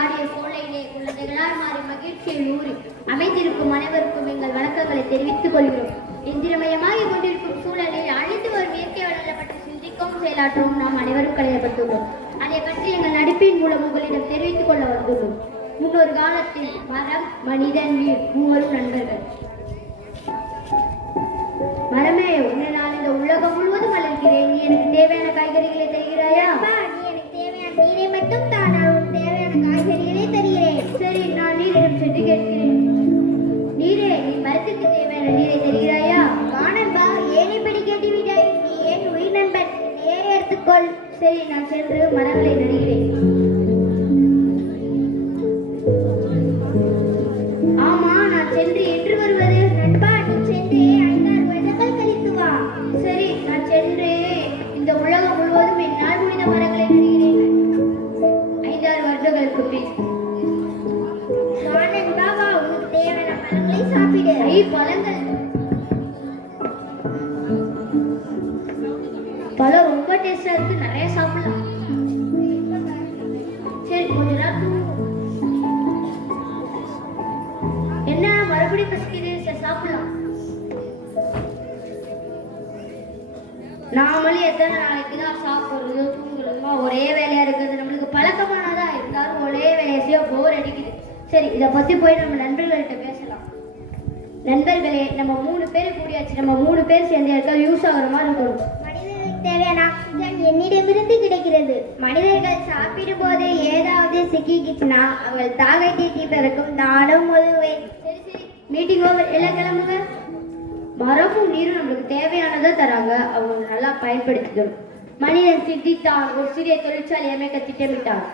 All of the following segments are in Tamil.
ஆடிய சோலையிலே குழந்தைகளால் மாறி மகிழ்ச்சியில் ஊறி அமைந்திருக்கும் அனைவருக்கும் எங்கள் வணக்கங்களை தெரிவித்துக் கொள்கிறோம். இந்திரமயமாகிக் கொண்டிருக்கும் சூழலில் அழிந்து வரும் இயற்கை வளங்களை பற்றி சிந்திக்கவும் செயலாற்றவும் நாம் அனைவரும் கடமைப்பட்டுள்ளோம். அதை பற்றி எங்கள் நடிப்பின் மூலம் உங்களிடம் தெரிவித்துக் கொள்ள வந்துள்ளோம். முன்னொரு காலத்தில் மரம், மனிதன், நீர் மூவரும் நண்பர்கள். மரமே, உன்னை நான் இந்த உலகம் முழுவதும் வளர்க்கிறேன். நீ எனக்கு தேவையான காய்கறிகளை தருகிறாயா? நீ எனக்கு தேவையான நீரை மட்டும் தான், நான் உனக்கு தேவையான காய்கறிகளை தருகிறேன். சரி, நான் நீரிடம் சென்று கேட்கிறேன். நீரே, நீ மரத்துக்கு தேவையான நீரை தருகிறாயா? வானன்பா, ஏன் இப்படி கேட்டுவிட்டாய்? நீ ஏன் உயிர் நண்பன், நேரே எடுத்துக்கொள். சரி, நான் சென்று மரங்களை நடுகிறேன். ஆமா, நான் சென்று என்று வருவது? நண்பா, நீ சென்று 5-6 வருடங்கள் கழித்து வா. சரி, நான் சென்று இந்த உலகம் முழுவதும் என்னால் முடிந்த மரங்களை நடுகிறேன். 5-6 வருடங்களுக்கு பின். வானன்பா, வா, உனக்கு தேவையான பழங்களை சாப்பிடு. பழங்கள் பழம் ரொம்ப டேஸ்டா இருக்கு, நிறைய சாப்பிடலாம். சரி, கொஞ்ச நேரம் என்ன மறுபடியும் பசிக்குது, சரி சாப்பிடலாம். நாமளும் எத்தனை நாளைக்கு தான் சாப்பிடுறது தூங்குறதுமா ஒரே வேலையா இருக்குது. நம்மளுக்கு பழக்கமானதா இருந்தாலும் ஒரே வேலையை செய்ய போர் அடிக்குது. சரி, இதை பத்தி போய் நம்ம நண்பர்கள்ட்ட பேசலாம். நண்பர்களே, நம்ம 3 பேர் கூடியாச்சு. நம்ம 3 பேர் சேர்ந்து யாருக்காவது யூஸ் ஆகிற மாதிரி இருக்கணும். மனிதர்களுக்கு தேவையான ஆக்சிஜன் என்னிடமிருந்து கிடைக்கிறது. மனிதர்கள் சாப்பிடும் போது ஏதாவது சிக்கிக்கிச்சுன்னா அவர்கள் தாகத்தை தீர்ப்பதற்கும் நானும் உதவுவேன். சரி சரி, மீட்டிங் ஓவர், எல்லாம் கிளம்புங்க. மரமும் நீரும் நம்மளுக்கு தேவையானதை தராங்க, அவங்க நல்லா பயன்படுத்திக்கணும். மனிதன் சிந்தித்தான், ஒரு சிறிய தொழிற்சாலை அமைக்க திட்டமிட்டான்.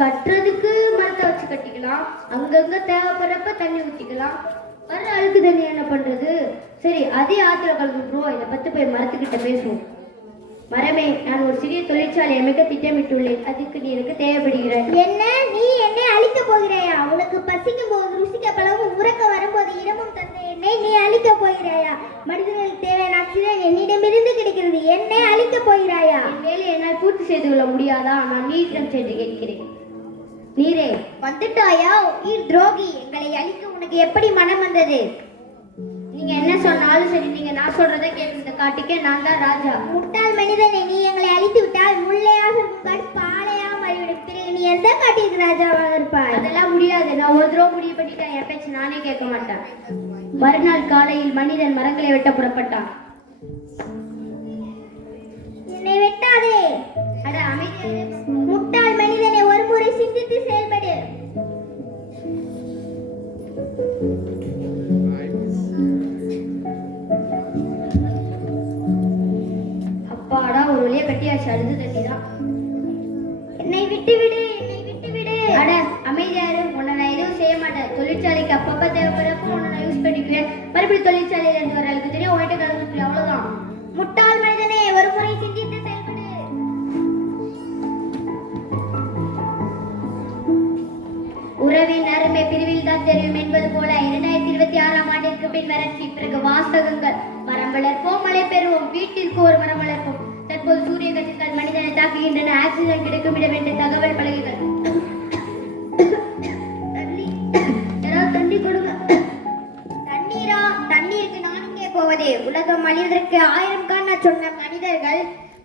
கட்டுறதுக்கு மரத்தை வச்சு கட்டிக்கலாம், அங்கங்க தேவைப்படுறப்ப தண்ணி ஊற்றிக்கலாம். வர அழுக்கு தண்ணி என்ன பண்றது? சரி, அதே ஆத்திர கலந்துருவோம். இதை பத்தி போய் மரத்துக்கிட்ட பேசுவோம். மரமே, நான் ஒரு சிறிய தொழிற்சாலை அமைக்க திட்டமிட்டுள்ளேன். அதுக்கு நீ எனக்கு தேவைப்படுகிறாய். என்ன, நீ என்னை அழிக்க போகிறாயா? உனக்கு பசிக்கும் போது ருசிக்க பழமும் உறக்க வரும்போது இடமும் தந்த என்னை நீ அழிக்க போகிறாயா? மனிதர்களுக்கு தேவையான ஆக்சிஜன் என்னிடமிருந்து கிடைக்கிறது, என்னை அழிக்க போகிறாயா? என் வேலையை என்னால் பூர்த்தி செய்து கொள்ள முடியாதா? நான் நீரிடம் சென்று கேட்கிறேன். நீரே, வந்துட்டாயா? நீர் துரோகி, எங்களை அழிக்க உனக்கு எப்படி மனம் வந்தது? நீங்க என்ன சொன்னாலும் சரி, நீங்க நான் சொல்றதை கேட்டு இந்த காட்டுக்கே நான் தான் ராஜா. முட்டாள் மனிதனை, நீ எங்களை அழித்து விட்டால் முள்ளையாக இருக்கும் காடு பாலையாக மாறிவிடும். பிறகு நீ எந்த காட்டிற்கு ராஜாவாக இருப்பாய்? அதெல்லாம் முடியாது. நான் ஒரு தடவை முடிவு பண்ணிட்டேன், என் பேச்சு நானே கேட்க மாட்டேன். மறுநாள் காலையில் மனிதன் மரங்களை வெட்ட புறப்பட்டான். என்னை வெட்டாதே. அட அமைதியாக. முட்டாள் மனிதனை, ஒரு முறை சிந்தித்து செயல்படு. அப்பாடா, ஒரு வழியா கட்டியாச்சு. அழுது தண்ணி தான். என்னை விட்டுவிடு, என்னை விட்டுவிடு. அட அமைதியாரு, உன்னை நான் எதுவும் செய்ய மாட்டேன். தொழிற்சாலைக்கு அப்பப்ப தேவைப்படுறப்ப உன்னை நான் யூஸ் பண்ணிக்குவேன். மறுபடியும் தொழிற்சாலையில இருந்து வர அழுக்கு தெரியும், உன்கிட்ட கலந்து, அவ்வளவுதான். முட்டாள் மனிதனே, ஒரு முறை சிந்தித்து செயல்படு. உறவின் அருமை பிரிவில் தான் தெரியும் என்பது போல 2026ஆம் ஆண்டிற்கு பின் வறட்சி, பிறகு வாசகங்கள். மரம் வளர்ப்போம், மழை பெறுவோம், வீட்டிற்கு ஒரு மரம் வளர்ப்போம். தற்போது சூரிய கதிர்கள் மனிதனை தாக்குகின்றன. ஆக்சிஜன் கிடைக்கும் இடம் என்ற தகவல் பலகைகள். தண்ணி, யாராவது தண்ணி கொடுங்க. தண்ணீரா? தண்ணீருக்கு நான் இங்கே போவதே? உலகம் அழிவதற்கு 1000 காண சொன்ன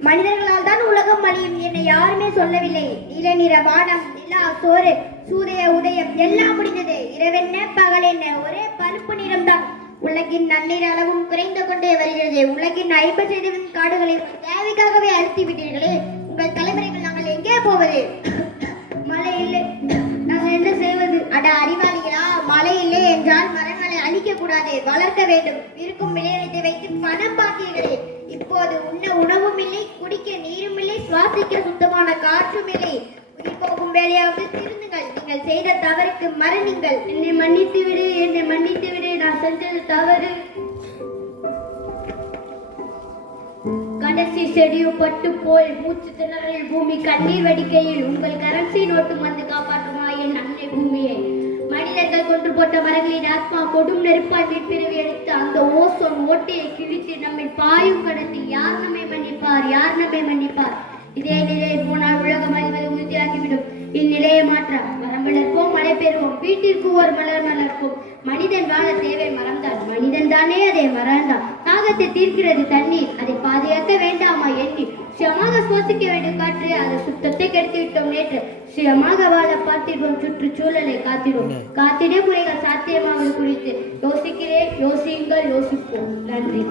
மனிதர்களால் தான் உலகம் அழியும். என்னை யாருமே சொல்லவில்லை. நீல நிற வானம், நிலா, சோறு, சூரிய உதயம் எல்லாம் முடிந்தது. இரவென்ன பகல் என்ன, ஒரே பழுப்பு நிறம் தான். உலகின் நன்னீர் அளவும் குறைந்து கொண்டே வருகிறது. உலகின் 50% காடுகளை தேவைக்காகவே அழுத்தி விட்டீர்களே. உங்கள் தலைமுறைகள் நாங்கள் எங்கே போவது? மழை இல்லை, நாங்கள் என்ன செய்வது? அட அறிவாளிகளா, மழை இல்லை என்றால் மரங்களை அழிக்க கூடாது, வளர்க்க வேண்டும். இருக்கும் விளைநிலத்தை வைத்து பணம் பார்த்தீர்களே. இப்போது உண்ண உணவும் இல்லை, குடிக்க நீரும் இல்லை, சுவாசிக்க சுத்தமான காற்றும் இல்லை. உயிர் போகும் வேலையாவது திருந்துங்கள். நீங்கள் செய்த தவறுக்கு மரணிங்கள். என்னை மன்னித்து விடு, என்னை மன்னித்து விடு. நான் செஞ்சது தவறு. கடைசி செடியும் பட்டு போய் மூச்சு திணறல் பூமி கண்ணீர் வடிக்கையில் உங்கள் கரன்சி நோட்டும் வந்து காப்பாற்றுமா என் அன்னை பூமியை? மனிதர்கள் கொன்று போட்ட மரங்களின் ஆத்மா கொடும் நெருப்பாய் மீட்பிறவி எடுத்து அந்த ஓசோன் ஓட்டையை கிழித்து நம்மை பாயும் கடத்தில் யார் நம்மை மன்னிப்பார்? யார் நம்மை மன்னிப்பார்? இதே நிலையில் போனால் உலகம் அழிவது உறுதியாகிவிடும். இந்நிலையை மாற்ற மரம் வளர்ப்போம், மழை பெறுவோம், வீட்டிற்கு ஒரு மலர் வளர்ப்போம். மனிதன் வாழ தேவை மறந்தான், மனிதன் தானே அதை மறந்தான். தாகத்தை தீர்க்கிறது தண்ணீர், அதை பாதுகாக்க வேண்டாமா எண்ணி சுயமாக சுவாசிக்க வேண்டிய காற்று, அதை சுத்தத்தை கெடுத்து விட்டோம் நேற்று. சுயமாக வாழ பார்த்திடுவோம், சுற்றுச்சூழலை காத்திடுவோம். காத்திட முறைகள் சாத்தியமாவது குறித்து யோசிக்கிறேன், யோசியுங்கள், யோசிப்போம். நன்றி.